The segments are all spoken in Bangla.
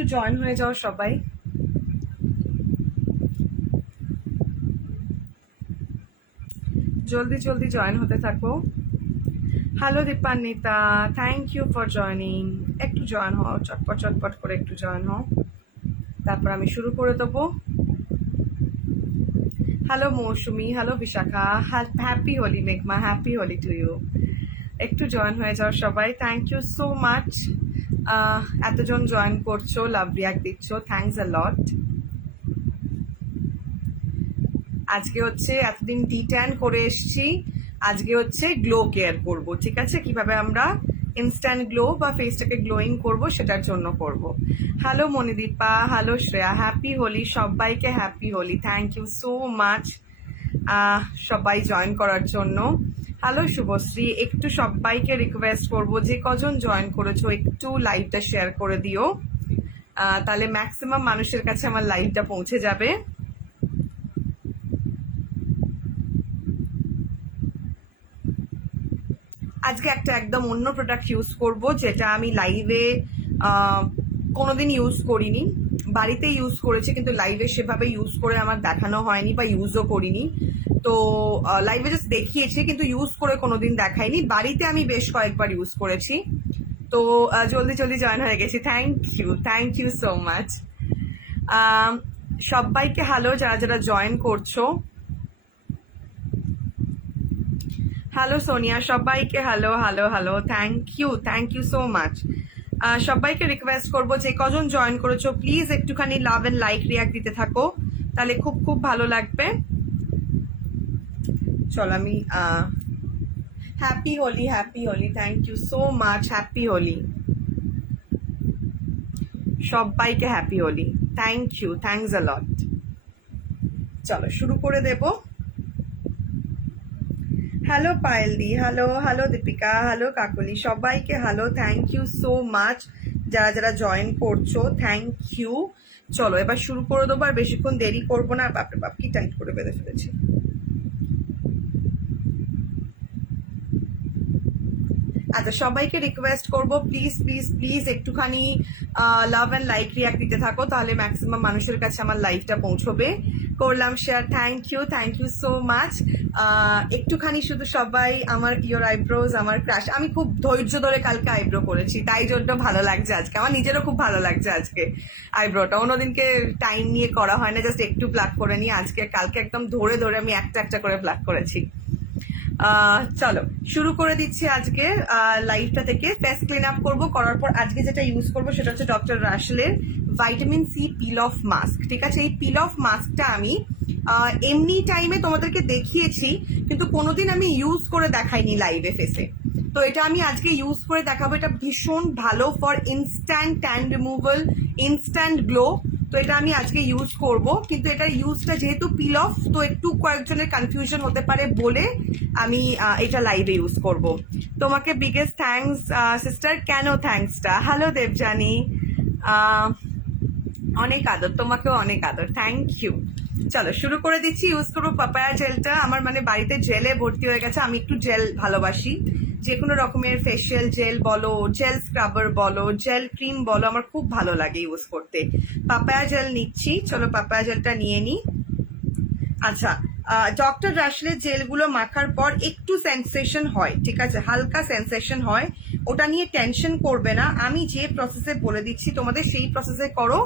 একটু জয়েন হয়ে যাও সবাই। জলদি জলদি জয়েন হতে থাকো। Hello Dipanwita, thank you for joining. একটু জয়েন হও, চটপট চটপট করে একটু জয়েন হও, তারপর আমি শুরু করে দেবো। Hello Mousumi, hello Bishakha, happy Holi মেঘমা, হ্যাপি হোলি টু ইউ। একটু জয়েন হয়ে যাও সবাই, থ্যাংক ইউ সো মাচ। এতজন জয়েন করছো, লাভ রিয়াক্ট দিচ্ছ, থ্যাংকস আ লট। আজকে হচ্ছে এতদিন D10 করে এসছি, আজকে হচ্ছে গ্লো কেয়ার করব, ঠিক আছে? কিভাবে আমরা ইনস্ট্যান্ট গ্লো বা ফেসটাকে গ্লোয়িং করব সেটার জন্য করব। Hello Monidipa, hello Shreya, happy Holi সবাইকে, happy Holi. Thank you so much সবাই জয়েন করার জন্য। হ্যালো শুভশ্রী, একটু সবাইকে রিকোয়েস্ট করব যে কজন জয়েন করেছো একটু লাইভটা শেয়ার করে দিও, তাহলে ম্যাক্সিমাম মানুষের কাছে আমার লাইভটা পৌঁছে যাবে। আজকে একটা একদম অন্য প্রোডাক্ট ইউজ করব, যেটা আমি লাইভে কোনোদিন ইউজ করিনি, বাড়িতে ইউজ করেছি কিন্তু লাইভে সেভাবে ইউজ করে আমার দেখানো হয়নি বা ইউজও করিনি। তো লাইভে জাস্ট দেখিয়েছি কিন্তু ইউজ করে কোনোদিন দেখাইনি, বাড়িতে আমি বেশ কয়েকবার ইউজ করেছি। তো জলদি জলদি জয়েন হয়ে গেছি, থ্যাংক ইউ সো মাচ। সবাইকে হ্যালো যারা যারা জয়েন করছো। হ্যালো সোনিয়া, সবাইকে hello hello hello, thank you so much. সবাইকে রিকোয়েস্ট করবো যে কজন জয়েন করেছো প্লিজ একটুখানি লাভ এন্ড লাইক রিয়াক্ট দিতে থাকো, তাহলে খুব খুব ভালো লাগবে। চল আমি happy Holi, thank you so much, happy Holi সবাইকে, happy Holi, thanks a lot. চলো শুরু করে দেবো। হ্যালো পায়েলদি, hello hello Dipika, hello Kakoli, সবাইকে hello, thank you so much যারা যারা জয়েন করছো, থ্যাংক ইউ। চলো এবার শুরু করে দেবো, আর বেশিক্ষণ দেরি করবো না। বাপরে বাপ কি টাইট করে বেঁধে ফেলেছি। আচ্ছা সবাইকে রিকোয়েস্ট করবো প্লিজ প্লিজ প্লিজ একটুখানি লাভ অ্যান্ড লাইক রিয়াক্ট দিতে থাকো, তাহলে ম্যাক্সিমাম মানুষের কাছে আমার লাইভটা পৌঁছবে। করলাম share, thank you so much. একটুখানি শুধু সবাই আমার ইয়োর আইব্রোজ আমার ক্রাশ, আমি খুব ধৈর্য ধরে কালকে আইব্রো করেছি, তাই জন্য ভালো লাগছে আজকে, আমার নিজেরও খুব ভালো লাগছে আজকে আইব্রোটা। অন্যদিনকে টাইম নিয়ে করা হয় না, জাস্ট একটু প্লাক করে নিই, আজকে কালকে একদম ধরে ধরে আমি একটা একটা করে প্লাক করেছি। চলো শুরু করে দিচ্ছি আজকে লাইভটা থেকে। ফেস ক্লিন আপ করবো, করার পর আজকে যেটা ইউজ করবো সেটা হচ্ছে ডক্টর রাসেলের vitamin C peel off mask, ঠিক আছে? এই পিল অফ মাস্কটা আমি এমনি টাইমে তোমাদেরকে দেখিয়েছি কিন্তু কোনোদিন আমি ইউজ করে দেখাইনি লাইভে ফেসে, তো এটা আমি আজকে ইউজ করে দেখাবো। এটা ভীষণ ভালো for instant tan removal, instant glow. তো এটা আমি আজকে ইউজ করব, কিন্তু এটার ইউজটা যেহেতু পিল অফ, তো একটু কয়েকজনের কনফিউশন হতে পারে বলে আমি এটা লাইভে ইউজ করব। তোমাকে বিগেস্ট থ্যাঙ্কস সিস্টার। কেন থ্যাঙ্কসটা? হ্যালো দেবজানি, অনেক আদর, তোমাকেও অনেক আদর, থ্যাংক ইউ। চলো শুরু করে দিচ্ছি। ইউজ করবো পাপায়া জেলটা, আমার মানে বাড়িতে জেলে ভর্তি হয়ে গেছে, আমি একটু জেল ভালোবাসি, যে কোনো রকমের ফেসিয়াল জেল বলো, জেল স্ক্রাবার বলো, জেল ক্রিম বলো, আমার খুব ভালো লাগে ইউজ করতে। পাপায়া জেল নিচ্ছি, চলো পাপায়া জেলটা নিয়ে নিই। আচ্ছা, ডক্টর রাসেলের জেলগুলো মাখার পর একটু সেন্সেশন হয়, ঠিক আছে, হালকা সেন্সেশন হয়, ওটা নিয়ে টেনশন করবে না। আমি যে প্রসেসে বলে দিচ্ছি তোমাদের সেই প্রসেসে করো।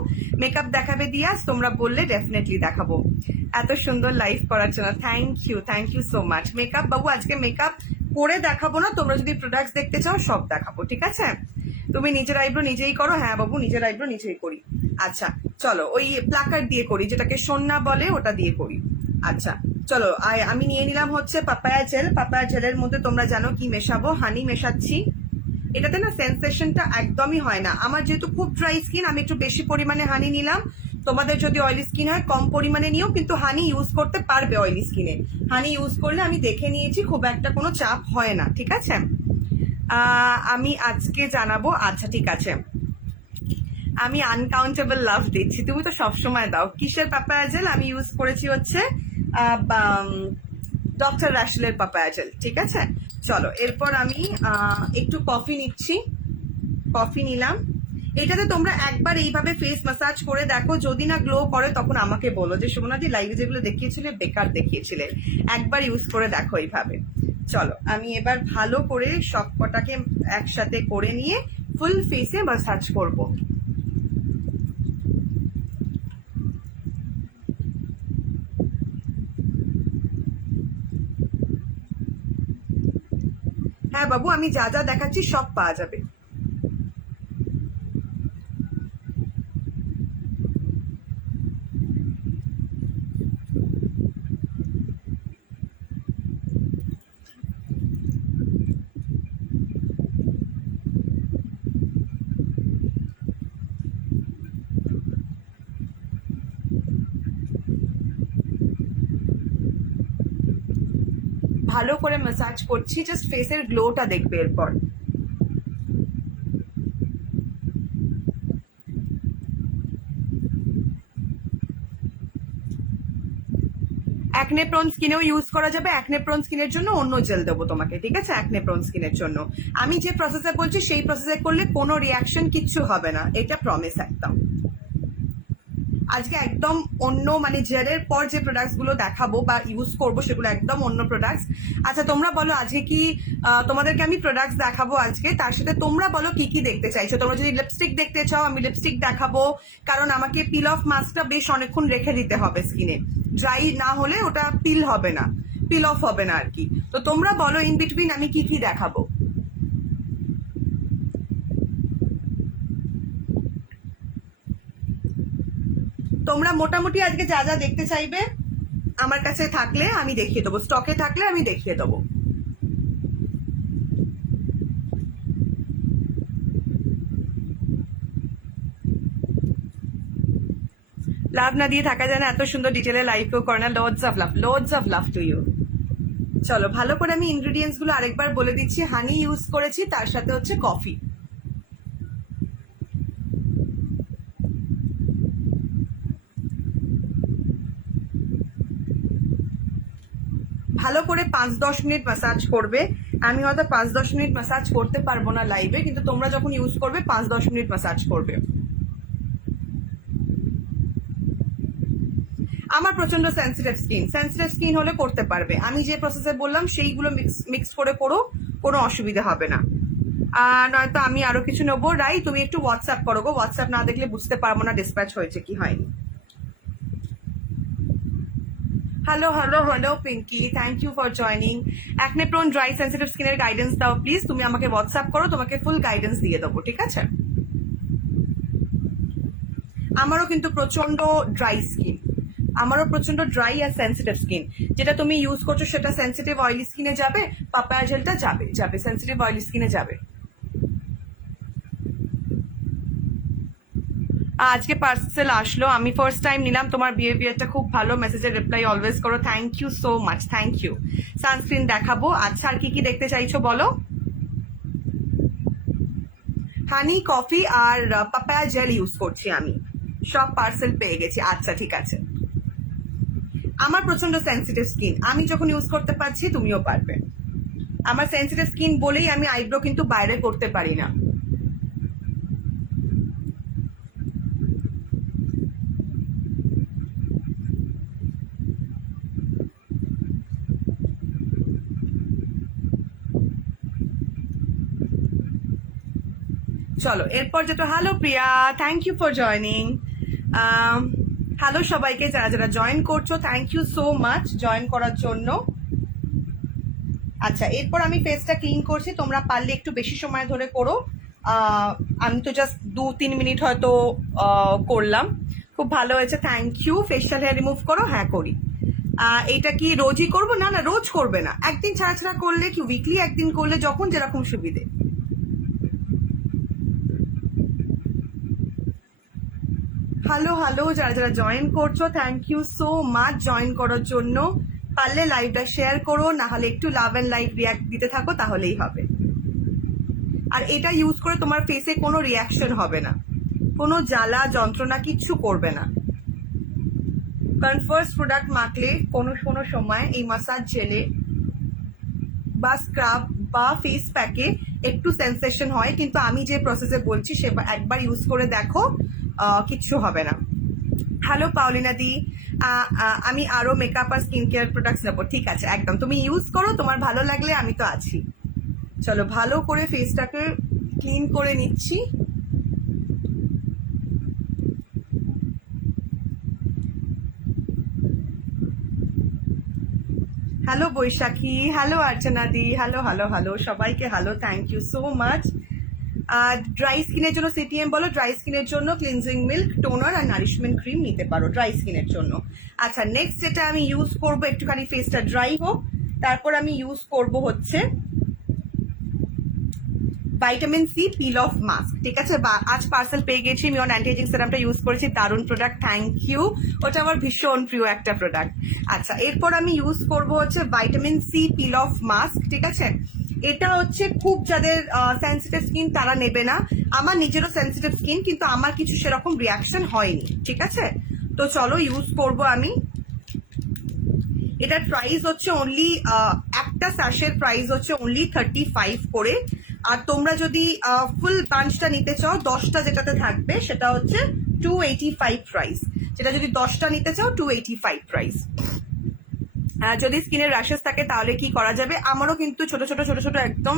মেকআপ দেখাবে দিয়াস, তোমরা বললে ডেফিনেটলি দেখাবো। এত সুন্দর লাইভ করার জন্য thank you so much. Makeup বাবু আজকে মেকআপ করে দেখাবো না, তোমরা যদি প্রোডাক্টস দেখতে চাও সব দেখাবো, ঠিক আছে? তুমি নিজের আইব্রো নিজেই করো। হ্যাঁ বাবু নিজের আইব্রো নিজেই করি। আচ্ছা চলো ওই প্লাকার দিয়ে করি, যেটাকে সন্না বলে, ওটা দিয়ে করি। আচ্ছা চলো আমি নিয়ে নিলাম হচ্ছে পাপায়া জেল। পাপায়া জেলের মধ্যে তোমরা জানো কি মেশাবো, হানি মেশাচ্ছি। এটাতে না সেন্সেশনটা একদমই হয় না, আমার যেহেতু খুব ড্রাই স্কিন আমি একটু বেশি পরিমাণে হানি নিলাম। তোমাদের যদি অয়েলি স্কিন হয় কম পরিমাণে নিও, কিন্তু হানি ইউজ করতে পারবে অয়েলি স্কিনে। হানি ইউজ করলে আমি দেখে নিয়েছি খুব একটা কোনো চাপ হয় না, ঠিক আছে? আমি আজকে জানাবো। আচ্ছা ঠিক আছে, আমি আনকাউন্টেবল লাভ দিচ্ছি, তুমি তো সবসময় দাও। কিসের পাপায়া জেল? আমি ইউজ করেছি হচ্ছে ডক্টর রাসেলের পাপায়া জেল, ঠিক আছে? চলো এরপর আমি একটু কফি নিচ্ছি, কফি নিলাম। এটাতে তোমরা একবার এইভাবে ফেস ম্যাসাজ করে দেখো, যদি না গ্লো করে তখন আমাকে বলো যে সুমনাদি লাইভে যেগুলো দেখিয়েছিলে বেকার দেখিয়েছিলে, একবার ইউজ করে দেখো এইভাবে। চলো আমি এবার ভালো করে সব কটাকে একসাথে করে নিয়ে ফুল ফেসে ম্যাসাজ করব। হ্যাঁ বাবু, আমি যা যা দেখাচ্ছি সব পাওয়া যাবে। ভালো করে ম্যাসাজ করছি, জাস্ট ফেসের গ্লোটা দেখবে এরপর। অ্যাকনে প্রোন স্কিনেও ইউজ করা যাবে। অ্যাকনে প্রোন স্কিনের জন্য অন্য জেল দেবো তোমাকে, ঠিক আছে? অ্যাকনে প্রোন স্কিনের জন্য আমি যে প্রসেসে বলছি সেই প্রসেসে করলে কোনো রিয়াকশন কিচ্ছু হবে না, এটা প্রমিস একদম। আজকে একদম অন্য মানে জেলের পর যে প্রোডাক্টস গুলো দেখাবো বা ইউজ করবো সেগুলো একদম অন্য প্রোডাক্টস। আচ্ছা তোমরা বলো আজকে কি তোমাদেরকে আমি প্রোডাক্টস দেখাবো আজকে, তার সাথে তোমরা বলো কি কি দেখতে চাইছো। তোমরা যদি লিপস্টিক দেখতে চাও আমি লিপস্টিক দেখাবো, কারণ আমাকে পিল অফ মাস্কটা বেশ অনেকক্ষণ রেখে দিতে হবে স্কিনে, ড্রাই না হলে ওটা পিল হবে না, পিল অফ হবে না আর কি। তো তোমরা বলো ইন বিটুইন আমি কি কি দেখাবো। তোমরা মোটামুটি আজকে যা যা দেখতে চাইবে আমার কাছে থাকলে আমি দেখিয়ে দেবো, স্টকে থাকলে আমি দেখিয়ে দেবো। লাভ না দিয়ে থাকা যায় না, এত সুন্দর ডিটেলে লাইভ কেউ করে না। Loads of love to you. চলো ভালো করে আমি ইনগ্রিডিয়েন্টস গুলো আরেকবার বলে দিচ্ছি। হানি ইউজ করেছি, তার সাথে হচ্ছে কফি। ভালো করে 5-10 মিনিট ম্যাসাজ করবে। আমি হয়তো 5-10 মিনিট ম্যাসাজ করতে পারবো না লাইভে, কিন্তু তোমরা যখন ইউজ করবে 5-10 মিনিট ম্যাসাজ করবে। আমার প্রচন্ড সেন্সিটিভ স্কিন হলে করতে পারবে, আমি যে প্রসেসে বললাম সেইগুলো মিক্স করে করো, কোনো অসুবিধা হবে না। নয়তো আমি আরো কিছু নেবো। রাই তুমি একটু হোয়াটসঅ্যাপ করো গো, হোয়াটসঅ্যাপ না দেখলে বুঝতে পারবো না ডিসপ্যাচ হয়েছে কি হয়নি। Hello hello hello Pinky, thank you for joining. Acne prone dry sensitive স্কিনের গাইডেন্স দাও প্লিজ, তুমি আমাকে হোয়াটসঅ্যাপ করো, তোমাকে ফুল গাইডেন্স দিয়ে দেবো, ঠিক আছে? আমারও কিন্তু প্রচন্ড ড্রাই স্কিন, আমারও প্রচন্ড ড্রাই আর সেন্সিটিভ স্কিন। যেটা তুমি ইউজ করছো সেটা সেন্সিটিভ অয়েলি স্কিনে যাবে, পাপায়া জেলটা যাবে যাবে সেন্সিটিভ অয়েলি স্কিনে যাবে। আজকে পার্সেল আসলো, আমি ফার্স্ট টাইম নিলাম, তোমার বিহেভিয়ারটা খুব ভালো, মেসেজের রিপ্লাই অলওয়েজ করো, thank you so much, thank you. Sunscreen দেখাবো। আচ্ছা আর কি কি দেখতে চাইছো বলো। হানি, কফি আর পাপায়া জেল ইউজ করছি আমি, সব পার্সেল পেয়ে গেছি। আচ্ছা ঠিক আছে। আমার প্রচন্ড সেন্সিটিভ স্কিন, আমি যখন ইউজ করতে পারছি তুমিও পারবে। আমার সেন্সিটিভ স্কিন বলেই আমি আইব্রো কিন্তু বাইরে করতে পারি না। চলো এরপর যেটা, hello Priya, thank you for joining. Hello সবাইকে যারা যারা জয়েন করছো, thank you so much join করার জন্য। আচ্ছা এরপর আমি ফেসটা ক্লিন করছি, তোমরা পারলে একটু বেশি সময় ধরে করো। আমি তো জাস্ট 2-3 মিনিট হয়তো করলাম, খুব ভালো হয়েছে, thank you. Facial hair remove করো, হ্যাঁ করি। এটা কি রোজই করবো? না না রোজ করবে না, একদিন ছাড়া ছাড়া করলে কি, উইকলি একদিন করলে যখন যেরকম সুবিধে। হ্যালো হ্যালো যারা যারা জয়েন করছো, thank you so much join করার জন্য। পারলে লাইভটা শেয়ার করো, না হলে একটু লাভ অ্যান্ড লাইক রিয়াক্ট দিতে থাকো, তাহলেই হবে। আর এটা ইউজ করে তোমার ফেসে কোনো রিয়াকশন হবে না, কোনো জ্বালা যন্ত্রণা কিচ্ছু করবে না। কারণ ফার্স্ট প্রোডাক্ট মাখলে কোনো কোনো সময় এই মাসাজ জেলে বা স্ক্রাব বা ফেস প্যাকে একটু সেন্সেশন হয়, কিন্তু আমি যে প্রসেসে বলছি সে একবার ইউজ করে দেখো, কিচ্ছু হবে না। হ্যালো পাওলিনা দি, আমি আরো মেকআপ আর স্কিন কেয়ার প্রোডাক্টস নেবো। ঠিক আছে, একদম তুমি ইউজ করো, তোমার ভালো লাগলে আমি তো আছি। চলো ভালো করে ফেসটাকে ক্লিন করে নিচ্ছি। Hello Baishakhi, hello Archana di, hello hello hello সবাইকে hello, thank you so much. Dry স্কিনের জন্য সিটিএম বলো, ড্রাই স্কিনের জন্য ক্লিনজিং মিল্ক, টোনার আর নারিশমেন্ট ক্রিম নিতে পারো ড্রাই স্কিনের জন্য। আচ্ছা, নেক্সট যেটা আমি ইউজ করব, একটুখানি ফেসটা ড্রাই হোক, তারপর আমি ইউজ করব হচ্ছে vitamin C peel off mask. ঠিক আছে, আজ পার্সেল পেয়ে গেছি, মিয়ন অ্যান্টি এজিং সেরামটা ইউজ করেছি, দারুণ প্রোডাক্ট, থ্যাংক ইউ, ওটা আমার ভীষণ প্রিয় একটা প্রোডাক্ট। আচ্ছা, এরপর আমি ইউজ করব হচ্ছে vitamin C peel off mask. ঠিক আছে, এটা হচ্ছে খুব যাদের সেন্সিটিভ স্কিন তারা নেবে না, আমার নিজেরও সেন্সিটিভ স্কিন, কিন্তু আমার কিছু সেরকম রিয়াকশন হয়নি। ঠিক আছে, তো চলো ইউজ করব আমি। এটার প্রাইস হচ্ছে অনলি, একটা স্যাশের প্রাইস হচ্ছে অনলি 35 করে। আর তোমরা যদি ফুল বাঞ্চটা নিতে চাও, 10টা যেটাতে থাকবে সেটা হচ্ছে 285 প্রাইস। যেটা যদি 10টা নিতে চাও 285 প্রাইস। যদি স্কিনের র্যাশেস থাকে তাহলে কি করা যাবে, আমারও কিন্তু ছোট ছোট ছোট ছোট একদম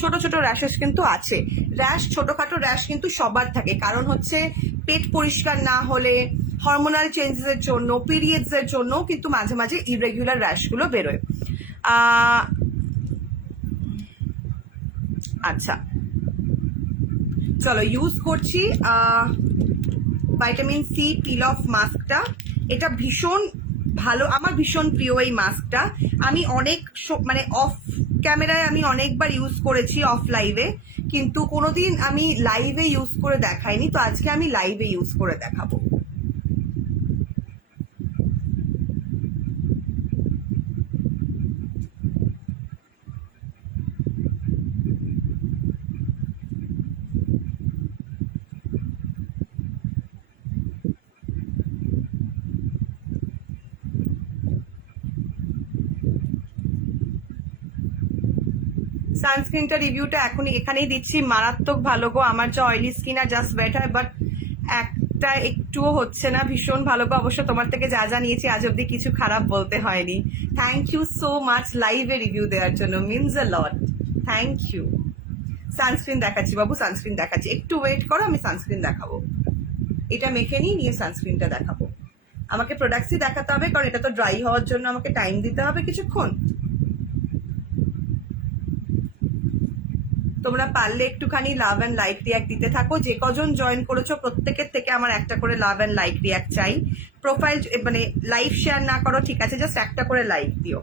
ছোট ছোট র্যাশেস কিন্তু আছে। র্যাশ, ছোটখাটো র্যাশ কিন্তু সবার থাকে, কারণ হচ্ছে পেট পরিষ্কার না হলে, হরমোনাল চেঞ্জেসের জন্য, পিরিয়ডস এর জন্য কিন্তু মাঝে মাঝে ইরেগুলার র্যাশগুলো বেরোয়। আচ্ছা চলো ইউজ করছি ভাইটামিন সি পিল অফ মাস্কটা। এটা ভীষণ ভালো, আমার ভীষণ প্রিয় এই মাস্কটা। আমি অনেক মানে অফ ক্যামেরায় আমি অনেকবার ইউজ করেছি, অফ লাইভে, কিন্তু কোনোদিন আমি লাইভে ইউজ করে দেখাইনি, তো আজকে আমি লাইভে ইউজ করে দেখাবো। সানস্ক্রিনটা রিভিউটা এখনই এখানেই দিচ্ছি, মারাত্মক ভালো গো, আমার যে অয়েলি স্কিন আর জাস্ট ওয়েট হয়, বাট একটা একটুও হচ্ছে না, ভীষণ ভালো গো। অবশ্য তোমার থেকে যা যা নিয়েছি আজ অব্দি কিছু খারাপ বলতে হয়নি। থ্যাংক ইউ সো মাচ লাইভে রিভিউ দেওয়ার জন্য, means a lot, thank you. Sunscreen দেখাচ্ছি বাবু, সানস্ক্রিন দেখাচ্ছি, একটু ওয়েট করো, আমি সানস্ক্রিন দেখাবো। এটা মেখে নিয়ে সানস্ক্রিনটা দেখাবো। আমাকে প্রোডাক্টসই দেখাতে হবে, কারণ এটা তো ড্রাই হওয়ার জন্য আমাকে টাইম দিতে হবে কিছুক্ষণ। তোমরা পারলে একটুখানি লাভ অ্যান্ড লাইক রিয়াক্ট দিতে থাকো, যে কজন জয়েন করেছো প্রত্যেকের থেকে আমার একটা করে লাভ অ্যান্ড লাইক রিয়াক্ট চাই। প্রোফাইল মানে লাইভ শেয়ার না করো, ঠিক আছে, জাস্ট একটা করে লাইক দিও।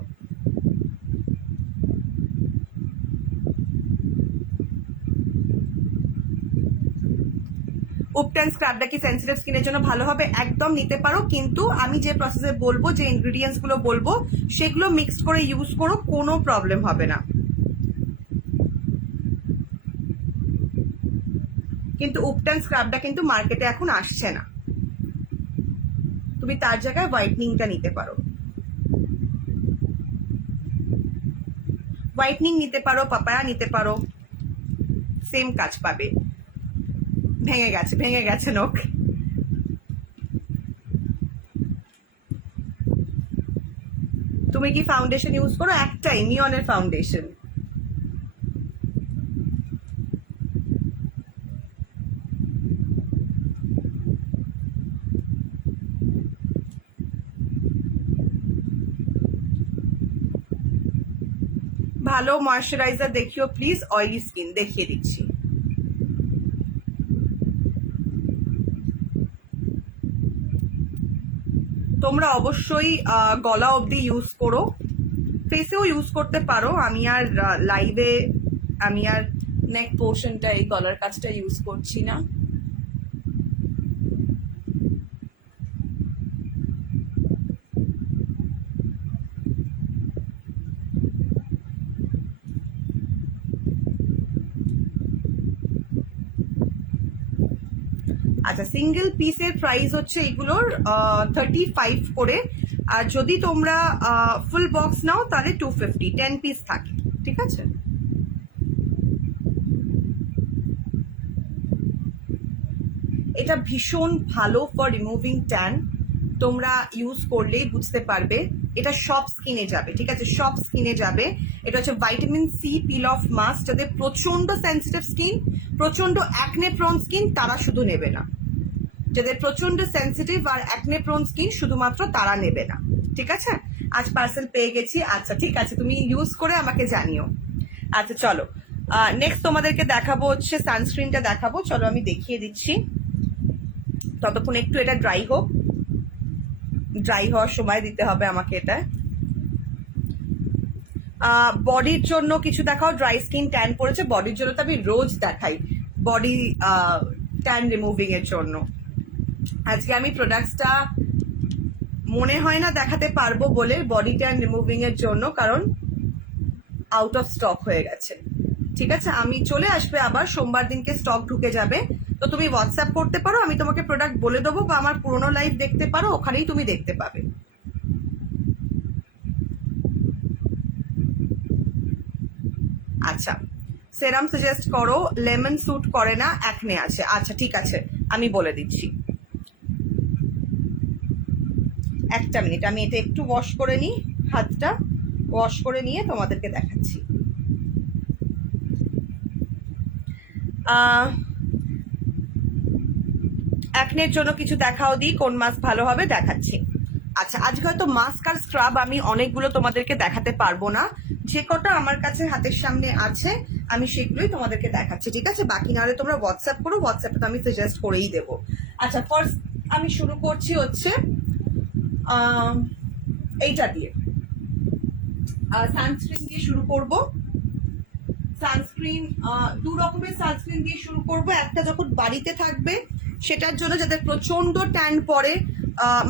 উপটান স্ক্রাবটা কি সেন্সিটিভ স্কিনের জন্য ভালো হবে? একদম নিতে পারো, কিন্তু আমি যে প্রসেসে বলবো, যে ইনগ্রিডিয়েন্টস গুলো বলবো সেগুলো মিক্সড করে ইউজ করো, কোনো প্রবলেম হবে না। কিন্তু উপটান স্ক্রাবটা কিন্তু মার্কেটে এখন আসছে না, তুমি তার জায়গায় হোয়াইটনিংটা নিতে পারো। হোয়াইটনিং নিতে পারো, পাপায়া নিতে পারো, সেম কাজ পাবে। ভেঙে গেছে নখ। তুমি কি ফাউন্ডেশন ইউজ করো? একটাই মিয়নের ফাউন্ডেশন। ভালো ময়শ্চারাইজার দেখিও প্লিজ, অয়েলি স্কিন দেখিয়ে দিচ্ছি। তোমরা অবশ্যই গলা অবধি ইউজ করো, ফেসেও ইউজ করতে পারো। আমি আর লাইভে আমি আর নেক পোর্শনটা, এই গলার কাজটা ইউজ করছি না। আচ্ছা, সিঙ্গেল পিসের প্রাইস হচ্ছে এগুলোর 35 করে, আর যদি তোমরা ফুল বক্স নাও তাহলে 250, 10 পিস থাকে। ঠিক আছে, এটা ভীষণ ভালো ফর রিমুভিং ট্যান, তোমরা ইউজ করলেই বুঝতে পারবে। এটা সব স্কিনে যাবে, ঠিক আছে, সব স্কিনে যাবে। এটা হচ্ছে vitamin C peel off mask. যাদের প্রচন্ড সেন্সিটিভ স্কিন, প্রচন্ড অ্যাকনে প্রন স্কিন, তারা শুধু নেবে না। যাদের প্রচন্ড সেন্সিটিভ আর অ্যাকনে প্রন স্কিন, শুধুমাত্র তারা নেবে না, ঠিক আছে। আজ পার্সেল পেয়ে গেছি, আচ্ছা ঠিক আছে, তুমি ইউজ করে আমাকে জানিও। আচ্ছা চলো, নেক্সট তোমাদেরকে দেখাবো হচ্ছে সানস্ক্রিনটা দেখাবো। চলো আমি দেখিয়ে দিচ্ছি, ততক্ষণ একটু এটা ড্রাই হোক, ড্রাই হওয়ার সময় দিতে হবে আমাকে এটা। বডির জন্য কিছু দেখাও। ড্রাই স্কিন ট্যান পড়েছে, বডির জন্য তো আমি রোজ দেখাই বডি ট্যান রিমুভিং এর জন্য। আজকে আমি প্রোডাক্টসটা মনে হয় না দেখাতে পারবো বলে বডি ট্যান রিমুভিং এর জন্য, কারণ আউট অফ স্টক হয়ে গেছে, ঠিক আছে। আমি চলে আসবে আবার সোমবার দিনকে, স্টক ঢুকে যাবে। তো তুমি হোয়াটসঅ্যাপ করতে পারো, আমি তোমাকে প্রোডাক্ট বলে দেবো, বা আমার পুরোনো লাইভ দেখতে পারো, ওখানেই তুমি দেখতে পাবে। আচ্ছা, সেরাম সাজেস্ট করো, লেমন স্যুট করে না, অ্যাকনে আছে। আচ্ছা ঠিক আছে, আমি বলে দিচ্ছি, একটা মিনিট, আমি এটা একটু ওয়াশ করে নিই, হাতটা ওয়াশ করে নিয়ে তোমাদেরকে দেখাচ্ছি। অ্যাকনের জন্য কিছু দেখাও দিই, কোন মাস্ক ভালো হবে দেখাচ্ছি। আচ্ছা, আজকে হয়তো মাস্ক আর স্ক্রাব আমি অনেকগুলো তোমাদেরকে দেখাতে পারবো না, যে কটা আমার কাছে হাতের সামনে আছে আমি সেগুলোই তোমাদেরকে দেখাচ্ছি, ঠিক আছে। বাকি না হলে তোমরা হোয়াটসঅ্যাপ করো, হোয়াটসঅ্যাপে তো আমি সাজেস্ট করেই দেবো। আচ্ছা, ফার্স্ট আমি শুরু করছি হচ্ছে এইটা দিয়ে, সানস্ক্রিন দিয়ে শুরু করব। সানস্ক্রিন দু রকমের সানস্ক্রিন দিয়ে শুরু করব। একটা যখন বাড়িতে থাকবে সেটার জন্য, যাদের প্রচন্ড ট্যান পড়ে,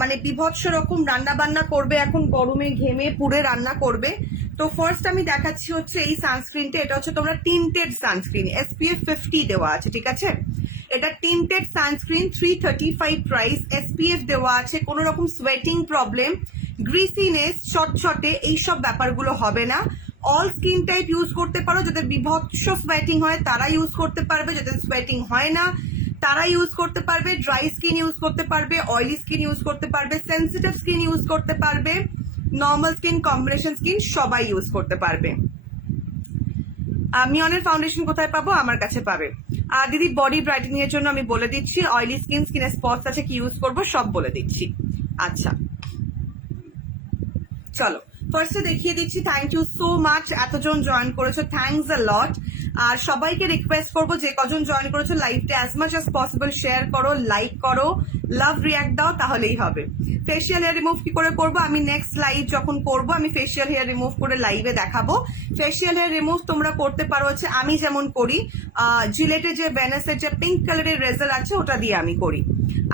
মানে বিভৎস রকম রান্না বান্না করবে, এখন গরমে ঘেমে পুড়ে রান্না করবে। তো ফার্স্ট আমি দেখাচ্ছি হচ্ছে এই সানস্ক্রিনটা। এটা হচ্ছে তোমরা টিন্টেড সানস্ক্রিন, SPF 50 দেওয়া আছে, ঠিক আছে। এটা টিন্টেড সানস্ক্রিন, 335 প্রাইস, SPF দেওয়া আছে। কোনো রকম সোয়েটিং প্রবলেম, গ্রিসিনেস, চটচটে এইসব ব্যাপারগুলো হবে না। অল স্কিন টাইপ ইউজ করতে পারো। যাদের বিভৎস সোয়েটিং হয় তারা ইউজ করতে পারবে, যাদের সোয়েটিং হয় না তারা ইউজ করতে পারবে। ড্রাই স্কিন ইউজ করতে পারবে, অয়েলি স্কিন ইউজ করতে পারবে, সেন্সিটিভ স্কিন ইউজ করতে পারবে, নর্মাল স্কিন, কম্বিনেশন স্কিন সবাই ইউজ করতে পারবে। মিয়নের ফাউন্ডেশন কোথায় পাবো? আমার কাছে পাবে। আর দিদি বডি ব্রাইটেনিং এর জন্য আমি বলে দিচ্ছি, অয়েলি স্কিন, স্কিনে স্পটস আছে, কি ইউজ করবো সব বলে দিচ্ছি। আচ্ছা চলো, ফার্স্টে দেখিয়ে দিচ্ছি। থ্যাংক ইউ সো মাচ, এতজন জয়েন করেছো, থ্যাংকস আ লট। আর সবাইকে রিকোয়েস্ট করবো, যে কজন জয়েন করেছো লাইভটা as much as possible share করো, লাইক করো, লাভ রিয়াক্ট দাও, তাহলেই হবে। ফেসিয়াল হেয়ার রিমুভ কি করে করবো, আমি নেক্সট লাইভ যখন করবো আমি ফেসিয়াল হেয়ার রিমুভ করে লাইভে দেখাবো। ফেসিয়াল হেয়ার রিমুভ তোমরা করতে পারো হচ্ছে আমি যেমন করি, জিলেটে যে ভেনাসের যে পিঙ্ক কালারের রেজার আছে ওটা দিয়ে আমি করি।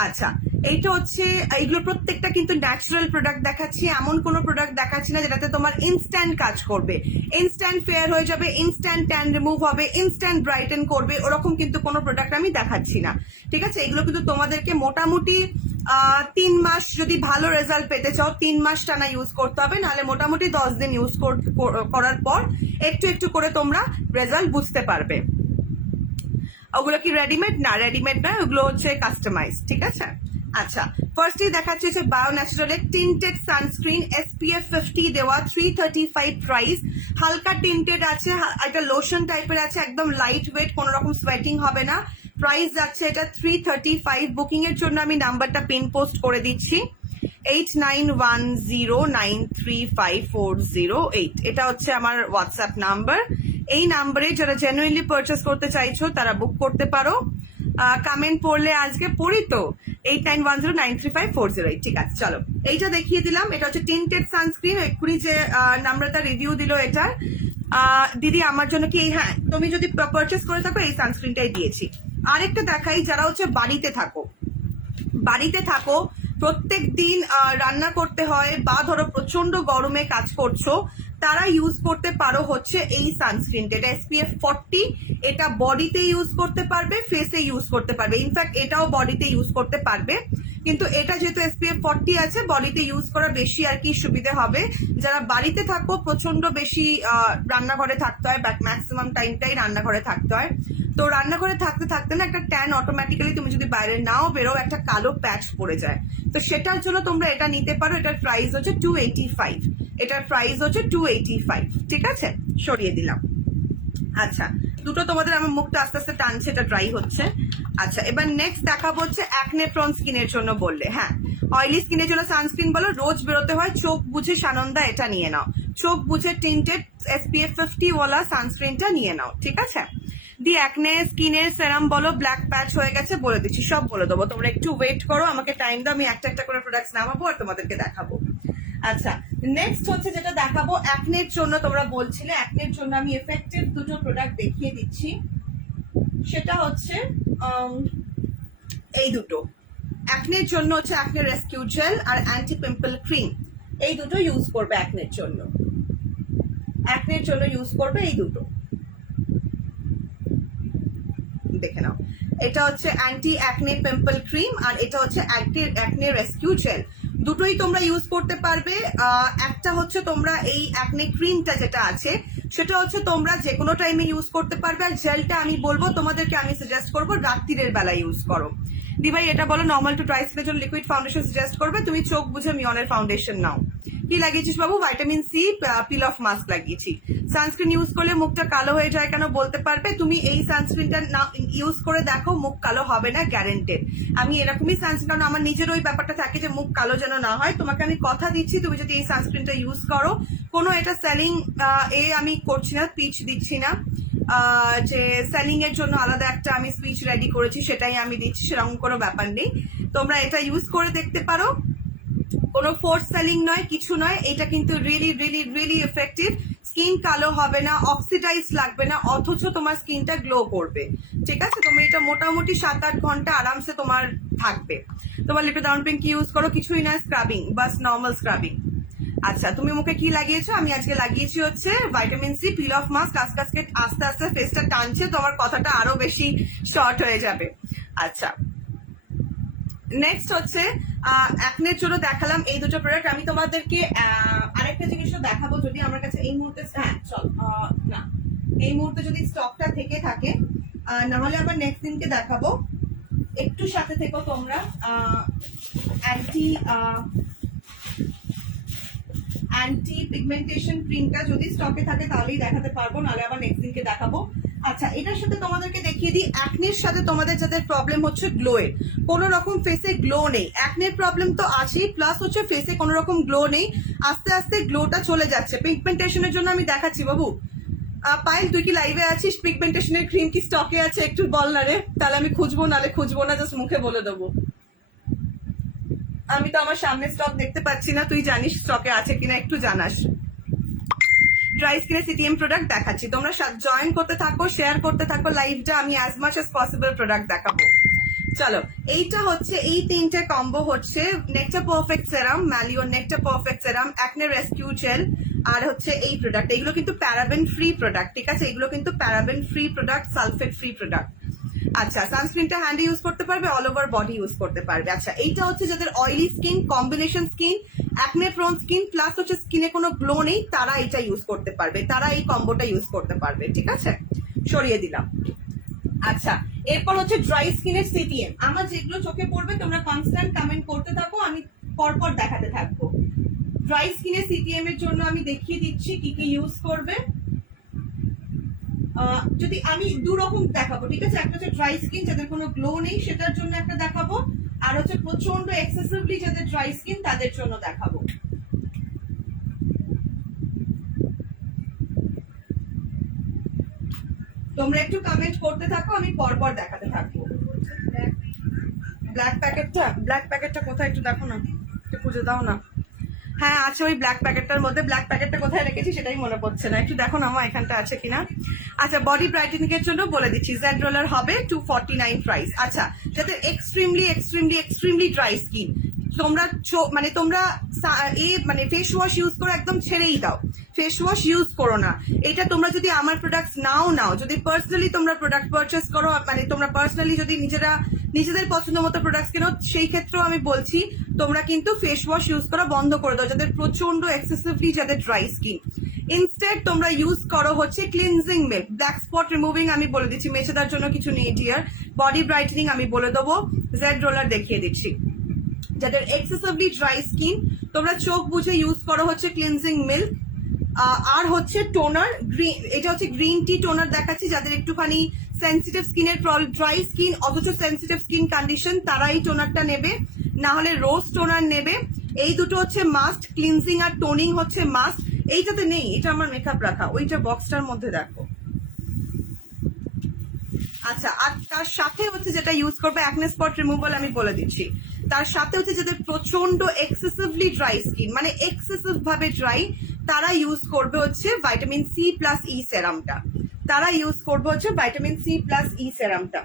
আচ্ছা, এইটা হচ্ছে, এইগুলো প্রত্যেকটা কিন্তু ন্যাচারাল প্রোডাক্ট দেখাচ্ছি, এমন কোনো প্রোডাক্ট দেখাচ্ছি না যেটাতে তোমার ইনস্ট্যান্ট কাজ করবে, ইনস্ট্যান্ট ফেয়ার হয়ে যাবে, ইনস্ট্যান্ট ট্যান রিমুভ হবে, ইনস্ট্যান্ট ব্রাইটেন করবে, ওরকম কিন্তু কোনো প্রোডাক্ট আমি দেখাচ্ছি না, ঠিক আছে। এগুলো কিন্তু তোমাদেরকে মোটামুটি 3 মাস যদি ভালো রেজাল্ট পেতে চাও 3 মাস টানা ইউজ করতে হবে, নাহলে মোটামুটি 10 দিন ইউজ করার পর একটু একটু করে তোমরা রেজাল্ট বুঝতে পারবে। ওগুলো কি রেডিমেড? না, রেডিমেড না, ওগুলো হচ্ছে কাস্টমাইজ, ঠিক আছে। আচ্ছা, ফার্স্টই দেখাচ্ছি হচ্ছে বায়ো ন্যাচারালের টিন্টেড সানস্ক্রিন, SPF 50 দেওয়া, 335 প্রাইস, হালকা টিন্টেড আছে, একটা লোশন টাইপের আছে, একদম লাইট ওয়েট, কোনো রকম সোয়েটিং হবে না। প্রাইস যাচ্ছে এটা 335। বুকিং এর জন্য আমি নাম্বারটা পিন পোস্ট করে দিচ্ছি, 8910935408। এটা হচ্ছে আমার হোয়াটসঅ্যাপ নাম্বার। এই নাম্বারে যারা জেনুইনলি পারচেস করতে চাইছো তারা বুক করতে পারো। কমেন্ট পড়লে আজকে পড়ি তো, 8910935408, ঠিক আছে। চলো, এইটা দেখিয়ে দিলাম, এটা হচ্ছে টিন্টেড সানস্ক্রিন। এক্ষুনি যে নাম্বারটা রিভিউ দিল এটার, দিদি আমার জন্য কি, হ্যাঁ তুমি যদি পারচেস করে থাকো এই সানস্ক্রিনটাই দিয়েছি। আরেকটা দেখাই, যারা হচ্ছে বাড়িতে থাকো প্রত্যেক দিন রান্না করতে হয়, বা ধরো প্রচন্ড গরমে কাজ করছো, তারা ইউজ করতে পারো হচ্ছে এই সানস্ক্রিনটা। এটা SPF 40, এটা বডিতে ইউজ করতে পারবে, ফেসে ইউজ করতে পারবে, ইনফ্যাক্ট এটাও বডিতে ইউজ করতে পারবে, কিন্তু এটা যেহেতু SPF 40 আছে বডিতে ইউজ করা বেশি আর কি সুবিধা হবে। যারা বাড়িতে থাকো, প্রচন্ড বেশি রান্নাঘরে থাকতে হয়, ম্যাক্সিমাম টাইমটাই রান্নাঘরে থাকতে হয়, তো রান্নাঘরে থাকতে থাকতে না একটা ট্যান অটোমেটিক্যালি, তুমি যদি বাইরে নাও বেরো একটা কালো প্যাচ পড়ে যায়। তো সেটার জন্য তোমরা এটা নিতে পারো। এটার প্রাইস হচ্ছে 285, এটার প্রাইস হচ্ছে 285, ঠিক আছে, সরিয়ে দিলাম। আচ্ছা, দুটো তোমাদের আমার মুখটা আস্তে আস্তে টানছে, এটা ড্রাই হচ্ছে। আচ্ছা, এবার নেক্সট দেখাবো হচ্ছে অ্যাকনে প্রন স্কিনের জন্য। বললে হ্যাঁ, অয়েলি স্কিনের জন্য সানস্ক্রিন বলো, রোজ বেরোতে হয়, চোখ বুঝে সানন্দা এটা নিয়ে নাও, চোখ বুঝে টিন্টেড SPF 50 ওয়ালা সানস্ক্রিনটা নিয়ে নাও, ঠিক আছে। দি অ্যাকনে স্কিনের সেরাম বলো, ব্ল্যাক প্যাচ হয়ে গেছে, বলে দিচ্ছি, সব বলে দেবো, তোমরা একটু ওয়েট করো, আমাকে টাইম দাও, আমি একটা একটা করে প্রোডাক্টস নামাবো আর তোমাদেরকে দেখাবো। আচ্ছা, নেক্সট হচ্ছে যেটা দেখাবো অ্যাকনের জন্য, তোমরা বলছিলে অ্যাকনের জন্য আমি এফেক্টিভ দুটো প্রোডাক্ট দেখিয়ে দিচ্ছি। সেটা হচ্ছে এই দুটো অ্যাকনের জন্য হচ্ছে অ্যাকনে রেস্কিউ জেল আর অ্যান্টি পিম্পল ক্রিম, এই দুটো ইউজ করবে অ্যাকনের জন্য। অ্যাকনের জন্য ইউজ করবে এই দুটো, দেখে নাও। এটা হচ্ছে অ্যান্টি অ্যাকনে পিম্পল ক্রিম আর এটা হচ্ছে অ্যাকনে রেস্কিউ জেল। দুটোই তোমরা ইউজ করতে পারবে। একটা হচ্ছে তোমরা এই অ্যাকনে ক্রিমটা যেটা আছে সেটা হচ্ছে তোমরা যে কোনো টাইমে ইউজ করতে পারবে, আর জেলটা আমি বলবো তোমাদেরকে, আমি সাজেস্ট করবো রাত্রির বেলা ইউজ করো। দিভাই এটা বলো নর্মাল টু ড্রাই স্কিনের জন্য লিকুইড ফাউন্ডেশন সাজেস্ট করবে, তুমি চোখ বুঝে মিয়নের ফাউন্ডেশন নাও। কি লাগিয়েছিস বাবু? Vitamin C peel off mask লাগিয়েছি। সানস্ক্রিন ইউজ করলে মুখটা কালো হয়ে যায় কেন বলতে পারবে? তুমি এই সানস্ক্রিনটা না ইউজ করে দেখো, মুখ কালো হবে না, গ্যারেন্টেড। আমি এরকমই সানস্ক্রিন, কারণ আমার নিজের ওই ব্যাপারটা থাকে যে মুখ কালো যেন না হয়। তোমাকে আমি কথা দিচ্ছি, তুমি যদি এই সানস্ক্রিনটা ইউজ করো, কোনো এটা সেলিং আমি করছি না, পিচ দিচ্ছি না, যে সেলিং এর জন্য আলাদা একটা আমি স্পিচ রেডি করেছি সেটাই আমি দিচ্ছি, সেরকম কোনো ব্যাপার নেই। তোমরা এটা ইউজ করে দেখতে পারো, কোনো ফোর্স সেলিং নয়, কিছু নয়। এটা কিন্তু really really really effective. Skin কালো হবে না, অক্সিডাইজ লাগবে না, অথচ তোমার স্কিনটা গ্লো করবে, ঠিক আছে। তুমি এটা মোটামুটি 7-8 ঘন্টা আরামসে তোমার থাকবে। তোমার লিপে ডাউন পিঙ্ক ইউজ করো, কিছুই না, স্ক্রাবিং, বাস নর্মাল স্ক্রাবিং। আচ্ছা, তুমি মুখে কি লাগিয়েছো? আমি আজকে লাগিয়েছি হচ্ছে vitamin C peel off mask. আস্তে আস্তে আস্তে আস্তে ফেসটা টানছে, তোমার কথাটা আরো বেশি শর্ট হয়ে যাবে। আচ্ছা, নেক্সট হচ্ছে অ্যাকনের জন্য দেখালাম এই দুটো প্রোডাক্ট। আমি তোমাদেরকে আরেকটা জিনিসও দেখাবো, যদি আমার কাছে এই মুহূর্তে, হ্যাঁ চল, না এই মুহূর্তে যদি স্টকটা থেকে থাকে, না হলে আবার নেক্সট দিনকে দেখাবো। একটু সাথে থেকো তোমরা। অ্যান্টি পিগমেন্টেশন ক্রিমটা যদি স্টকে থাকে তাহলেই দেখাতে পারবো, নাহলে আবার নেক্সট দিনকে দেখাবো। আচ্ছা, এটার সাথে তোমাদেরকে দেখিয়ে দিই, অ্যাকনের সাথে তোমাদের যাদের প্রবলেম হচ্ছে গ্লোয়ের, কোনো রকম ফেসে গ্লো নেই, অ্যাকনের প্রবলেম তো আছেই, প্লাস হচ্ছে ফেসে কোনো রকম গ্লো নেই, আস্তে আস্তে গ্লোটা চলে যাচ্ছে। পিগমেন্টেশনের জন্য আমি দেখাচ্ছি বাবু। পায়েল, তুই কি লাইভে আছিস? পিগমেন্টেশনের ক্রিম কি স্টকে আছে একটু বল না রে, তাহলে আমি খুঁজবো, নাহলে খুঁজবো না, জাস্ট মুখে বলে দেবো। আমি তো আমার সামনে স্টক দেখতে পাচ্ছি না, তুই জানিস স্টকে আছে কিনা একটু জানাস। ড্রাই স্কিনের সিটিএম প্রোডাক্ট দেখাচ্ছি, তোমরা জয়েন করতে থাকো, শেয়ার করতে থাকো লাইভটা, আমি as much as possible product দেখাবো। চলো, এইটা হচ্ছে, এই তিনটে কম্বো হচ্ছে নেকটা পারফেক্ট সেরাম, ম্যালিও নেকটা পারফেক্ট সেরাম, অ্যাকনে রেস্কিউ জেল, আর হচ্ছে এই প্রোডাক্ট। এগুলো কিন্তু প্যারাবেন ফ্রি প্রোডাক্ট, ঠিক আছে, এগুলো কিন্তু paraben free product, sulphate free product. আচ্ছা, সানস্ক্রিনটা হ্যান্ডে ইউজ করতে পারবে, অল ওভার বডি ইউজ করতে পারবে। আচ্ছা, এইটা হচ্ছে যাদের oily skin, combination skin, acne prone skin, plus হচ্ছে স্কিনে কোনো গ্লো নেই, তারা এটা ইউজ করতে পারবে, তারা এই কম্বোটা ইউজ করতে পারবে, ঠিক আছে, সরিয়ে দিলাম। আচ্ছা, এরপর হচ্ছে ড্রাই স্কিনের সিটিএম। আমার যেগুলো চোখে পড়বে তোমরা কনস্ট্যান্ট কমেন্ট করতে থাকো, আমি পরপর দেখাতে থাকবো। ড্রাই স্কিনের সিটিএম এর জন্য আমি দেখিয়ে দিচ্ছি কি কি ইউজ করবে। যদি আমি দু রকম দেখাবো, ঠিক আছে, একটা হচ্ছে ড্রাই স্কিন যাদের কোনো গ্লো নেই সেটার জন্য একটা দেখাবো, আর হচ্ছে প্রচন্ড এক্সেসিভলি যাদের ড্রাই স্কিন তাদের জন্য দেখাবো। তোমরা একটু কমেন্ট করতে থাকো, আমি পরপর দেখাতে থাকবো। ব্ল্যাক প্যাকেটটা কোথায় একটু দেখো না, একটু খুঁজে দাও না। হ্যাঁ আছে ওই ব্ল্যাক প্যাকেটটার মধ্যে, ব্ল্যাক প্যাকেটটা কোথায় রেখেছি সেটাই মনে পড়ছে না, একটু দেখো না আমার এখানটা আছে কিনা। আচ্ছা, বডি ব্রাইটেনিং এর জন্য বলে দিচ্ছি, জেড রোলার হবে 249 প্রাইস। আচ্ছা, যাদের extremely extremely extremely dry skin, তোমরা মানে তোমরা মানে ফেস ওয়াশ ইউজ করে একদম ছেড়েই দাও, ফেস ওয়াশ ইউজ করো না। এটা তোমরা যদি আমার প্রোডাক্ট নাও, যদি পার্সোনালি তোমরা প্রোডাক্ট পারচেস করো, মানে তোমরা পার্সোনালি যদি নিজেদের পছন্দ মতো প্রোডাক্ট কেনো, সেই ক্ষেত্রেও আমি বলছি তোমরা কিন্তু ফেস ওয়াশ ইউজ করা বন্ধ করে দাও, যাদের প্রচন্ড এক্সেসিভলি যাদের ড্রাই স্কিন। ইনস্টেড তোমরা ইউজ করো হচ্ছে cleansing milk. Black spot removing আমি বলে দিচ্ছি, মেচেদার জন্য কিছু নেই ডিয়ার। বডি ব্রাইটেনিং আমি বলে দেবো, জেড রোলার দেখিয়ে দিচ্ছি। যাদের এক্সেসিভলি ড্রাই স্কিন তোমরা চোখ বুঝে ইউজ করো হচ্ছে ক্লিনজিং মিল্ক। আর হচ্ছে টোনার গ্রিন, এটা হচ্ছে গ্রিন টি টোনার দেখাচ্ছি। যাদের একটুখানি সেন্সিটিভ স্কিনের ড্রাই স্কিন অথচ সেন্সিটিভ স্কিন কন্ডিশন তারা এই টোনারটা নেবে, না হলে রোজ টোনার নেবে। এই দুটো হচ্ছে মাস্ট, ক্লিনজিং আর টোনিং হচ্ছে মাস্ট। এইটাতে নেই, এটা আমার মেকআপ রাখা, ওইটা বক্সটার মধ্যে দেখো। আচ্ছা, আর তার সাথে হচ্ছে যেটা ইউজ করবে অ্যাকনে স্পট রিমুভাল আমি বলে দিচ্ছি। তার সাথে হচ্ছে যাদের প্রচন্ড এক্সেসিভলি ড্রাই স্কিন, মানে এক্সেসিভ ভাবে ড্রাই, তারা ইউজ করবে হচ্ছে ভাইটামিন সি প্লাস ই সেরামটা। তারা ইউজ করবে হচ্ছে ভাইটামিন সি প্লাস ই সেরামটা।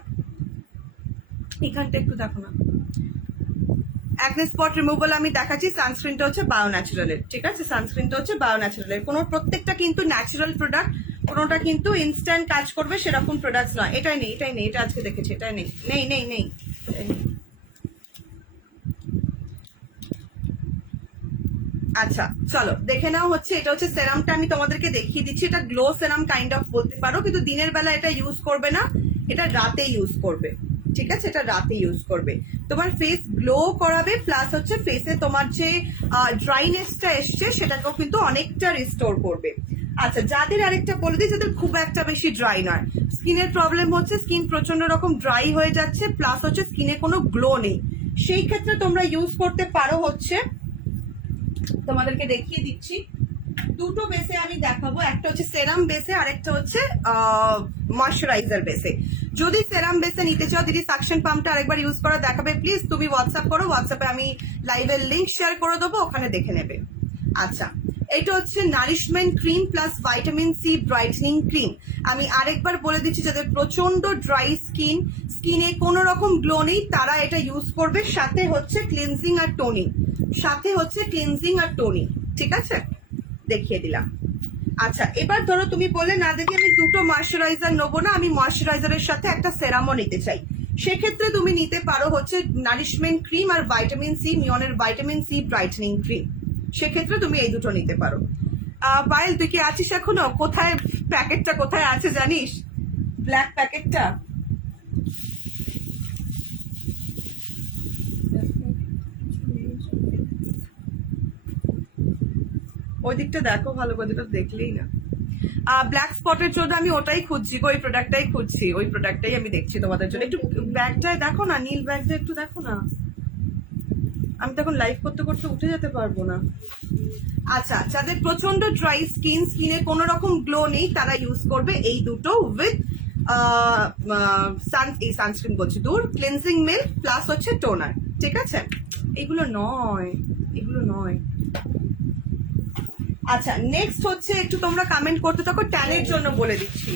এখানটা একটু দেখো না, অ্যাকনে স্পট রিমুভাল আমি দেখাচ্ছি। সানস্ক্রিনটা হচ্ছে বায়ো ন্যাচারালের, ঠিক আছে? সানস্ক্রিনটা হচ্ছে বায়ো ন্যাচারালের। কোনো প্রত্যেকটা কিন্তু ন্যাচারাল প্রোডাক্ট, কোনোটা কিন্তু ইনস্ট্যান্ট কাজ করবে সেরকম প্রোডাক্টস নয়। এটাই নেই, এটাই নেই, এটা আজকে দেখেছি, এটাই নেই, নেই নেই নেই। আচ্ছা চলো দেখে নাও হচ্ছে, এটা হচ্ছে সেরামটা আমি তোমাদেরকে দেখিয়ে দিচ্ছি। এটা গ্লো সেরাম কাইন্ড অফ বলতে পারো, কিন্তু দিনের বেলা এটা ইউজ করবে না, এটা রাতে ইউজ করবে, ঠিক আছে? এটা রাতে ইউজ করবে, তোমার ফেস গ্লো করাবে, প্লাস হচ্ছে ফেসে তোমার যে ড্রাইনেসটা এসছে সেটাকেও কিন্তু অনেকটা রিস্টোর করবে। আচ্ছা, যাদের আরেকটা বলে দিই, যাদের খুব একটা বেশি ড্রাই নয়, স্কিনের প্রবলেম হচ্ছে, স্কিন প্রচন্ড রকম ড্রাই হয়ে যাচ্ছে, প্লাস হচ্ছে স্কিনে কোনো গ্লো নেই, সেই ক্ষেত্রে তোমরা ইউজ করতে পারো হচ্ছে, তোমাদেরকে দেখিয়ে দিচ্ছি দুটো বেসে আমি দেখাবো। একটা হচ্ছে সেরাম বেসে, আর একটা হচ্ছে ময়শ্চারাইজার বেসে। যদি সেরাম বেসে নিতে চাও, দিদি সাকশন পাম্পটা আরেকবার ইউজ করা দেখাবে প্লিজ, তুমি হোয়াটসঅ্যাপ করো, হোয়াটসঅ্যাপে আমি লাইভের লিঙ্ক শেয়ার করে দেবো, ওখানে দেখে নেবে। আচ্ছা, এটা হচ্ছে nourishment cream plus vitamin C brightening cream. আমি আরেকবার বলে দিচ্ছি, যাদের প্রচন্ড ড্রাই স্কিন, স্কিনে কোনো রকম গ্লো নেই, তারা এটা ইউজ করবে। সাথে হচ্ছে ক্লিনজিং আর টোনিং, সাথে হচ্ছে ক্লিনজিং আর টোনিং, ঠিক আছে? দেখিয়ে দিলাম। আচ্ছা, এবার ধরো তুমি বলে না দেখি আমি দুটো ময়শ্চারাইজার নেবো না, আমি ময়শ্চারাইজারের সাথে একটা সেরামও নিতে চাই, সেক্ষেত্রে তুমি নিতে পারো হচ্ছে নারিশমেন্ট ক্রিম আর ভাইটামিন সি, মিয়নের ভাইটামিন সি ব্রাইটনিং ক্রিম, সেক্ষেত্রে তুমি এই দুটো নিতে পারো। পায়েল তুই কি আছিস এখনো? কোথায় প্যাকেটটা, কোথায় আছে জানিস? ব্ল্যাক প্যাকেটটা ওই দিকটা দেখো ভালো করে, দিকটা দেখলেই না। ব্ল্যাক স্পটের জন্য আমি ওটাই খুঁজছি, ওই প্রোডাক্টটাই খুঁজছি, ওই প্রোডাক্টটাই আমি দেখছি তোমাদের জন্য। একটু ব্যাগটায় দেখো না, নীল ব্যাগটা একটু দেখো না, আমি তখন লাইভ করতে করতে উঠে যেতে পারবো না। আচ্ছা, যাদের প্রচন্ড ড্রাই স্কিন, স্কিনে কোনো রকম গ্লো নেই, তারা ইউজ করবে এই দুটো উইথ সানস্ক্রিন বলছি, দূর, ক্লিনজিং মিল্ক প্লাস হচ্ছে টোনার, ঠিক আছে? এগুলো নয়, এগুলো নয়। আচ্ছা, নেক্সট হচ্ছে, একটু তোমরা কমেন্ট করতে থাকো, ট্যানের জন্য বলে দিচ্ছি।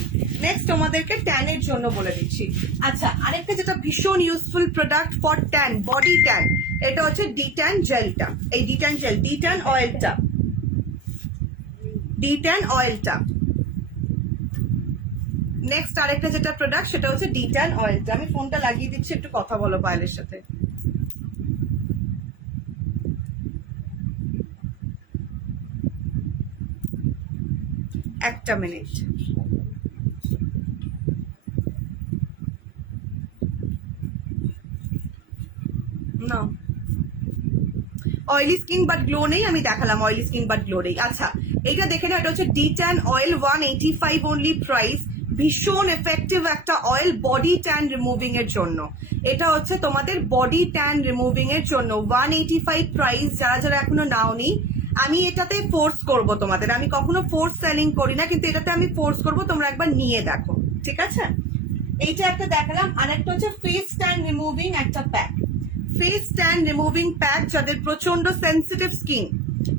নেক্সট তোমাদেরকে ট্যানের জন্য বলে দিচ্ছি। আচ্ছা, আরেকটা যেটা ভীষণ useful product for tan, body tan, এটা হচ্ছে ডিট্যান জেলটা। এই ডিট্যান জেল, ডিট্যান অয়েলটা, ডিট্যান অয়েলটা। নেক্সট আরেকটা যেটা প্রোডাক্ট সেটা হচ্ছে ডিট্যান অয়েলটা। আমি ফোনটা লাগিয়ে দিচ্ছি, একটু কথা বলো পায়েলের সাথে। একটা মিনিট। না, অয়েলি স্কিন বাট গ্লো নেই, আমি দেখালাম অয়েলি স্কিন বাট গ্লো নেই। আচ্ছা, এইটা দেখে না, এটা হচ্ছে ডিট্যান অয়েল, 185 অনলি প্রাইস। ভীষণ এফেক্টিভ একটা অয়েল বডি ট্যান রিমুভিং এর জন্য। এটা হচ্ছে তোমাদের বডি ট্যান রিমুভিং এর জন্য 185 প্রাইস। যারা যারা এখনো নাওনি, আমি এটাতে ফোর্স করব তোমাদের, আমি কখনো ফোর্স সেলিং করি না, কিন্তু এটাতে আমি ফোর্স করব, তোমরা একবার নিয়ে দেখো, ঠিক আছে? এইটা একটা দেখালাম। আর একটা হচ্ছে ফেস ট্যান রিমুভিং একটা pack, face tan removing pack. যাদের প্রচন্ড সেন্সিটিভ স্কিন,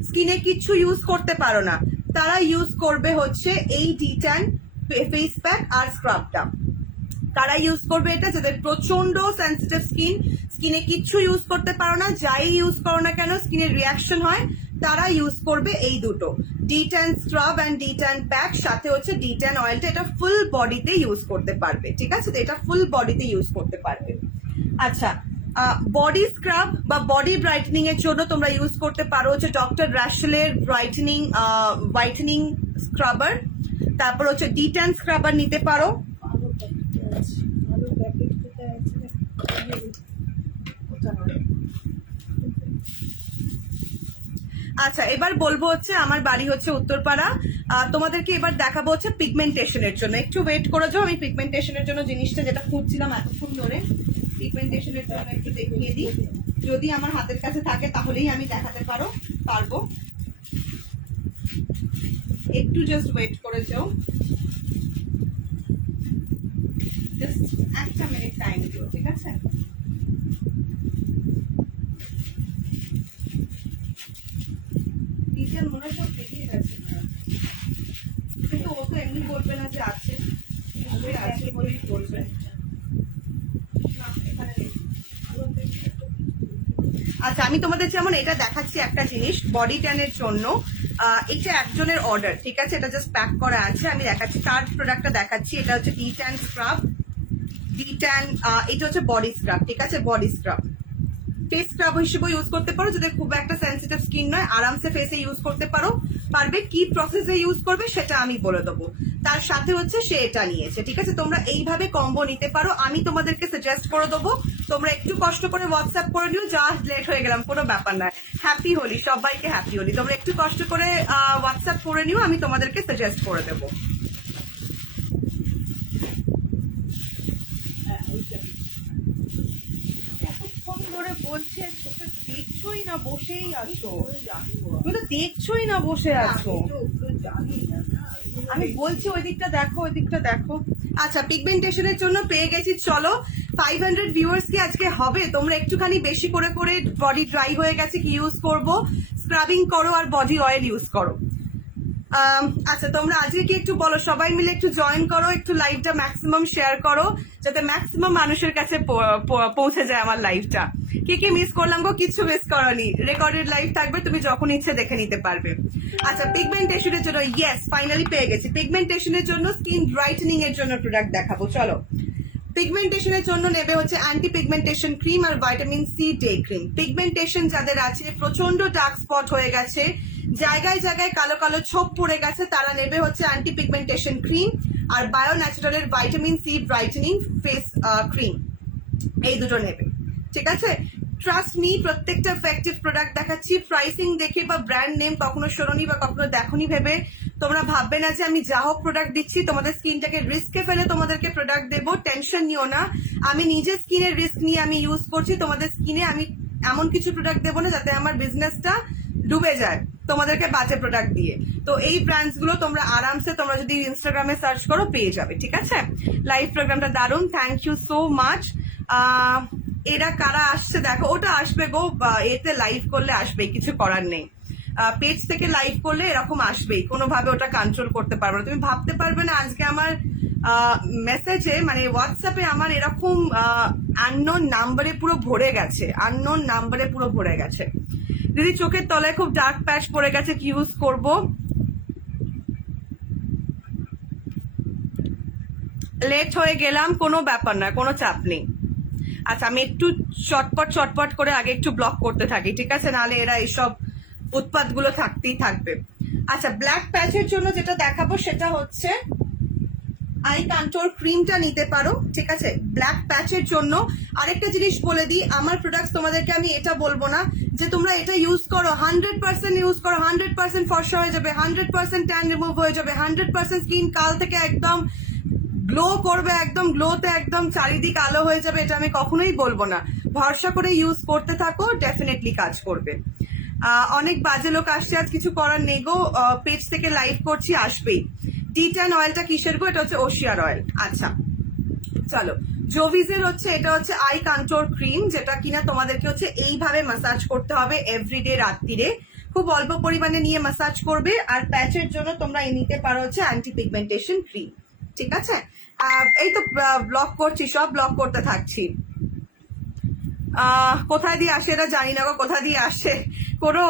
স্কিনে কিছু ইউজ করতে পারো না, তারা ইউজ করবে হচ্ছে এই ডিট্যান ফেস প্যাক আর স্ক্রাবটা। তারা ইউজ করবে এটা, যাদের প্রচন্ড সেন্সিটিভ স্কিন, স্কিনে কিচ্ছু ইউজ করতে পারো না, যাই ইউজ করো না কেন স্কিনের রিয়াকশন হয়, তারা ইউজ করবে এই দুটো, de-tan scrub and de-tan pack, সাথে হচ্ছে ডিট্যান অয়েলটা। এটা ফুল বডিতে ইউজ করতে পারবে, ঠিক আছে? তো এটা ফুল বডিতে ইউজ করতে পারবে। আচ্ছা, বডি স্ক্রাব বা বডি ব্রাইটনিং এর জন্য তোমরা ইউজ করতে পারো হচ্ছে ডক্টর রাশেলের হোয়াইটেনিং স্ক্রাবার, তারপর হচ্ছে D10 স্ক্রাবার নিতে পারো। আচ্ছা, এবার বলবো হচ্ছে আমার বাড়ি হচ্ছে উত্তরপাড়া। তোমাদেরকে এবার দেখাবো হচ্ছে পিগমেন্টেশনের জন্য। একটু ওয়েট করে যাও, আমি পিগমেন্টেশনের জন্য জিনিসটা যেটা খুঁজছিলাম এতক্ষণ ধরে, পিগমেন্টেশনের জন্য একটু দেখিয়ে দিই। যদি আমার হাতের কাছে থাকে তাহলেই আমি দেখাতে পারবো। একটু জাস্ট ওয়েট করে যাও, জাস্ট একটা মিনিট টাইম দিও, ঠিক আছে? টিচার মনে হয় সব বেরিয়ে গেছে, কিন্তু ও তো এমনি বলবে না যে আছে, আছে বলেই বলবে। আচ্ছা, আমি তোমাদের যেমন এটা দেখাচ্ছি একটা জিনিস বডি ট্যানের জন্য। এটা একজনের অর্ডার, ঠিক আছে? এটা জাস্ট প্যাক করা আছে, আমি দেখাচ্ছি তার প্রোডাক্টটা দেখাচ্ছি। এটা হচ্ছে D10 স্ক্রাব, D10 এটা হচ্ছে বডি স্ক্রাব, ঠিক আছে? বডি স্ক্রাব ফেস স্ক্রাব হিসেবে ইউজ করতে পারো, যদি খুব একটা সেন্সিটিভ স্কিন নয়, আরামসে ফেসে ইউজ করতে পারবে। কি প্রসেসে ইউজ করবে সেটা আমি বলে দেবো। তার সাথে হচ্ছে সে এটা নিয়েছে, ঠিক আছে? তোমরা এইভাবে কম্বো নিতে পারো, আমি তোমাদেরকে সাজেস্ট করে দেবো। তোমরা একটু কষ্ট করে হোয়াটসঅ্যাপ করে নিও, যা লেট হয়ে গেলাম কোনো ব্যাপার নয়। হ্যাপি হোলি, সবাইকে হ্যাপি হোলি। তোমরা একটু কষ্ট করে হোয়াটসঅ্যাপ করে নিও, আমি তোমাদেরকে সাজেস্ট করে দেবো। বলছে দেখছোই না, বসেই আছো, তুমি তো দেখছোই না, বসে আছো। আমি বলছি ওই দিকটা দেখো। আচ্ছা, পিগমেন্টেশনের জন্য পেয়ে গেছি। চলো, 500 ভিউয়ার্স কি আজকে হবে? তোমরা একটুখানি বেশি করে বডি ড্রাই হয়ে গেছে কি ইউজ করব, স্ক্রাবিং করো আর বডি অয়েল ইউজ করো। আচ্ছা, তোমরা আজকে কি একটু বলো, সবাই মিলে একটু জয়েন করো, একটু লাইভটা ম্যাক্সিমাম শেয়ার করো, যাতে ম্যাক্সিমাম মানুষের কাছে পৌঁছে যায় আমার লাইভটা। কি মিস করলাম গো? কিছু মিস করনি, রেকর্ডেড লাইভ থাকবে, তুমি যখন ইচ্ছে দেখে নিতে পারবে। আচ্ছা, পিগমেন্টেশনের জন্য ইয়েস ফাইনালি পেয়ে গেছি। পিগমেন্টেশনের জন্য স্কিন ব্রাইটেনিং এর জন্য প্রোডাক্ট দেখাবো। চলো, পিগমেন্টেশনের জন্য নেবে হচ্ছে অ্যান্টি পিগমেন্টেশন ক্রিম আর vitamin C day cream. Pigmentation যাদের আছে, প্রচন্ড ডার্ক স্পট হয়ে গেছে, জায়গায় জায়গায় কালো কালো ছোপ পড়ে গেছে, তারা নেবে হচ্ছে অ্যান্টি পিগমেন্টেশন ক্রিম আর বায়ো ন্যাচারালের vitamin C brightening face cream, এই দুটো নেবে, ঠিক আছে? ট্রাস্ট মি, প্রত্যেকটা এফেক্টিভ প্রোডাক্ট দেখাচ্ছি। প্রাইসিং দেখে বা ব্র্যান্ড নেম কখনো শোনোনি বা কখনো দেখোনি ভেবে তোমরা ভাববে না যে আমি যা হোক প্রোডাক্ট দিচ্ছি, তোমাদের স্কিনটাকে রিস্কে ফেলে তোমাদেরকে প্রোডাক্ট দেবো। টেনশন নিও না, আমি নিজে স্কিনের রিস্ক নিয়ে আমি ইউজ করছি। তোমাদের স্কিনে আমি এমন কিছু প্রোডাক্ট দেবো না যাতে আমার বিজনেসটা ডুবে যায় তোমাদেরকে বাজে প্রোডাক্ট দিয়ে। তো এই ব্র্যান্ডস গুলো তোমরা আরামসে, তোমরা যদি ইনস্টাগ্রামে সার্চ করো পেয়ে যাবে, ঠিক আছে? লাইভ প্রোগ্রামটা দারুণ, থ্যাংক ইউ সো মাচ। এরা কারা আসছে দেখো, ওটা আসবে গো, এতে লাইভ করলে আসবে, কিছু করার নেই। পেজ থেকে লাইভ করলে এরকম আসবেই, কোনোভাবে ওটা কন্ট্রোল করতে পারবে না। তুমি ভাবতে পারবে না আজকে আমার মেসেজে, মানে হোয়াটসঅ্যাপে আমার এরকম আননোন নাম্বারে পুরো ভরে গেছে। দিদি চোখের তলায় খুব ডার্ক প্যাচ পড়ে গেছে, কি ইউজ করব? লেট হয়ে গেলাম, কোনো ব্যাপার না, কোনো চাপ নেই। আচ্ছা, আমি একটু চটপট করে আগে একটু ব্লক করতে থাকি, ঠিক আছে? নাহলে এরা এইসব উৎপাতগুলো থাকতেই থাকবে। আচ্ছা, ব্ল্যাক প্যাচের জন্য যেটা দেখাবো সেটা হচ্ছে আই কন্ট্রোল ক্রিমটা নিতে পারো, ঠিক আছে? ব্ল্যাক প্যাচের জন্য আরেকটা জিনিস বলে দিই, আমার প্রোডাক্ট তোমাদেরকে আমি এটা বলবো না যে তোমরা এটা ইউজ করো 100% ইউজ করো, 100% ফর্সা হয়ে যাবে, 100% ট্যান রিমুভ হয়ে যাবে, 100% স্কিন কাল থেকে একদম গ্লো করবে, একদম গ্লোতে একদম চারিদিক আলো হয়ে যাবে, এটা আমি কখনোই বলবো না। ভরসা করে ইউজ করতে থাকো, ডেফিনেটলি কাজ করবে। অনেক বাজে লোক আসছে, আজ কিছু করার নেই গো, পেজ থেকে লাইভ করছি, আসবেই। D10 অয়েলটা কিসের গো? এটা হচ্ছে ওশিয়ার অয়েল। আচ্ছা চলো, জোভিজের হচ্ছে এটা হচ্ছে আই কন্ট্রোল ক্রিম, যেটা কিনা তোমাদেরকে হচ্ছে এইভাবে মাসাজ করতে হবে এভরিডে রাত্রিরে, খুব অল্প পরিমাণে নিয়ে মাসাজ করবে। আর প্যাচের জন্য তোমরা নিতে পারো হচ্ছে অ্যান্টি পিগমেন্টেশন ক্রিম, ঠিক আছে? এই তো ব্লক করছি, সব ব্লক করতে থাকছি। কোথায় দিয়ে আসে এরা জানি না গো, কোথায় দিয়ে আসে কোনো,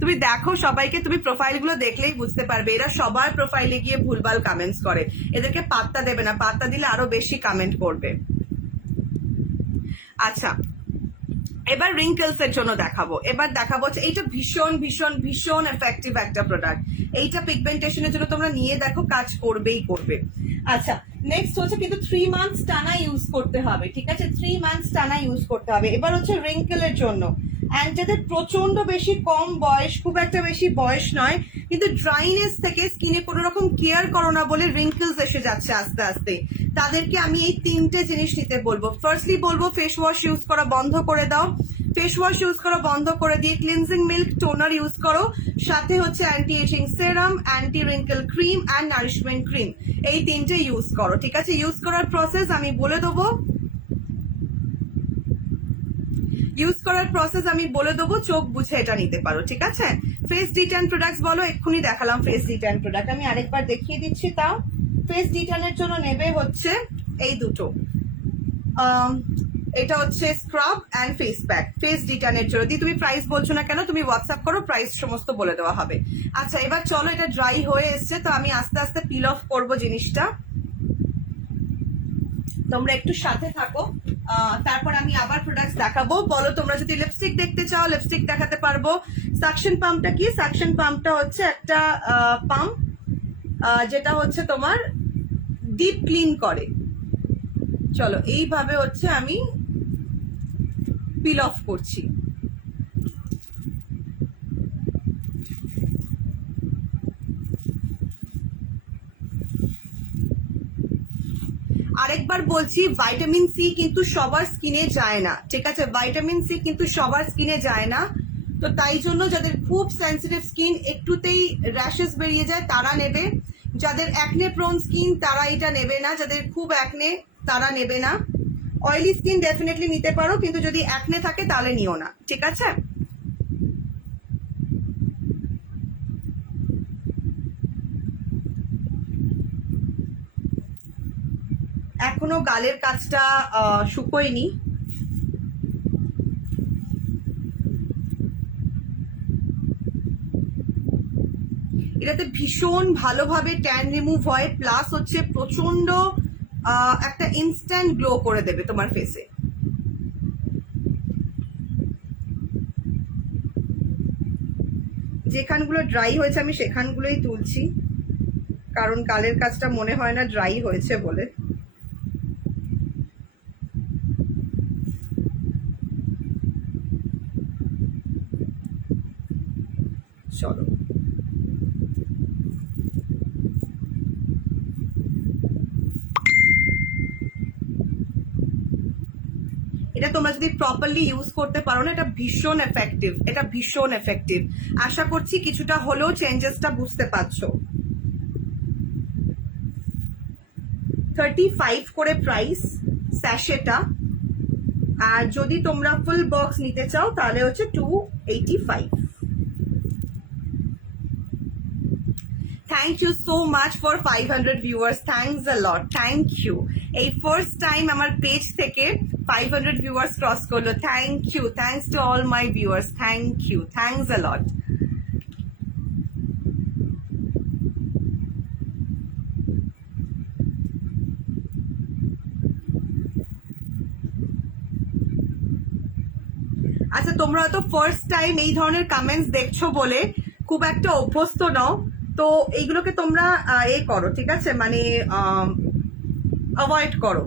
তুমি দেখো সবাইকে, তুমি প্রোফাইল গুলো দেখলেই বুঝতে পারবে, এরা সবার প্রোফাইলে গিয়ে ভুলভাল কমেন্টস করে, এদেরকে পাত্তা দেবে না, পাত্তা দিলে আরো বেশি কমেন্ট করবে। আচ্ছা, এবার রিঙ্কেলস এর জন্য দেখাবো। এবার দেখাবো হচ্ছে এইটা ভীষণ ভীষণ ভীষণ এফেক্টিভ একটা প্রোডাক্ট। এইটা পিগমেন্টেশনের জন্য তোমরা নিয়ে দেখো, কাজ করবেই করবে। আচ্ছা, নেক্সট হচ্ছে কিন্তু 3 মান্থস টানা ইউজ করতে হবে, ঠিক আছে? 3 মান্থস টানা ইউজ করতে হবে। এবার হচ্ছে রিঙ্কেলের জন্য, অ্যান্ড যাদের প্রচন্ড বেশি কম বয়স, খুব একটা বেশি বয়স নয়, কিন্তু ড্রাইনেস থেকে স্কিনে কোনো রকম কেয়ার করো না বলে রিঙ্কেলস এসে যাচ্ছে আস্তে আস্তে, তাদেরকে আমি এই 3টে জিনিস নিতে বলবো। ফার্স্টলি বলবো ফেস ওয়াশ ইউজ করা বন্ধ করে দাও। ফেস ওয়াশ ইউজ করা বন্ধ করে দিয়ে ক্লিনজিং মিল্ক টোনার ইউজ করো, সাথে হচ্ছে anti aging serum, anti wrinkle cream and nourishment cream, এই 3টে ইউজ করো, ঠিক আছে? ইউজ করার প্রসেস আমি বলে দেবো, চোখ বুঝে এটা নিতে পারো, ঠিক আছে? ফেস ডিট্যান প্রোডাক্টস বলো, এক্ষুনি দেখালাম ফেস ডিট্যান প্রোডাক্ট, আমি আরেকবার দেখিয়ে দিচ্ছি। তাও ফেস ডিট্যানের জন্য নেবে হচ্ছে এই দুটো, এটা হচ্ছে scrub and face pack face ডিট্যানের জন্য। দিয়ে তুমি প্রাইস বলছো না কেন? তুমি হোয়াটসঅ্যাপ করো, প্রাইস সমস্ত বলে দেওয়া হবে। আচ্ছা, এবার চলো, এটা ড্রাই হয়ে এসছে, তো আমি আস্তে আস্তে পিল অফ করবো জিনিসটা, তোমরা একটু সাথে থাকো। তারপর আমি আবার প্রোডাক্টস দেখাবো। বলো তোমরা যদি লিপস্টিক দেখতে চাও, লিপস্টিক দেখাতে পারবো। সাকশন পাম্পটা কি? সাকশন পাম্পটা হচ্ছে একটা পাম্প যেটা হচ্ছে তোমার ডিপ ক্লিন করে। চলো, এইভাবে হচ্ছে আমি পিল অফ করছি। আরেকবার বলছি, ভাইটামিন সি কিন্তু সবার স্কিনে যায় না, ঠিক আছে? ভাইটামিন সি কিন্তু সবার স্কিনে যায় না, তো তাই জন্য যাদের খুব সেন্সিটিভ স্কিন, একটুতেই র্যাশেস বেরিয়ে যায়, তারা নেবে। যাদের অ্যাকনে প্রোন স্কিন তারা এটা নেবে না, যাদের খুব অ্যাকনে তারা নেবে না। অয়েলি স্কিন ডেফিনেটলি নিতে পারো, কিন্তু যদি অ্যাকনে থাকে তাহলে নিও না, ঠিক আছে? এখনো গালের কাজটা শুকোয়নি। এটাতে ভীষণ ভালোভাবে ট্যান রিমুভ হয়, প্লাস হচ্ছে প্রচন্ড একটা ইনস্ট্যান্ট গ্লো করে দেবে তোমার ফেসে। যেখানগুলো ড্রাই হয়েছে আমি সেখানগুলোই তুলছি, কারণ গালের কাজটা মনে হয় না ড্রাই হয়েছে বলে। চলো, এটা তোমরা যদি প্রপারলি ইউজ করতে পারো না, এটা ভীষণ এফেক্টিভ, এটা ভীষণ এফেক্টিভ। আশা করছি কিছুটা হলেও চেঞ্জেসটা বুঝতে পারছো। 35 করে প্রাইস স্যাশেটা, আর যদি তোমরা ফুল বক্স নিতে চাও তাহলে হচ্ছে 285। Thank you so much for 500 viewers, thanks a lot, thank you. এই ফার্স্ট টাইম আমার পেজ থেকে 500 ভিউয়ার্স ক্রস করলো, thank you, thanks to all my viewers, thank you, thanks a lot. আচ্ছা, তোমরা হয়তো ফার্স্ট টাইম এই ধরনের কমেন্টস দেখছো বলে খুব একটা অভ্যস্ত নও, তো এইগুলোকে তোমরা করো, ঠিক আছে? মানে অ্যাভয়েড করো।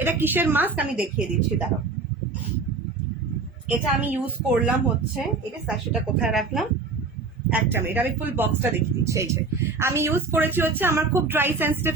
এটা কিসের মাস্ক আমি দেখিয়ে দিচ্ছি, দাঁড়াও। এটা আমি ইউজ করলাম হচ্ছে, এটা স্যাশেটা কোথায় রাখলাম, একটা মিনিট, আমি ফুল বক্সটা দেখিয়ে দিচ্ছি। এই যে আমি ইউজ করেছি হচ্ছে, আমার খুব ড্রাই সেন্সিটিভ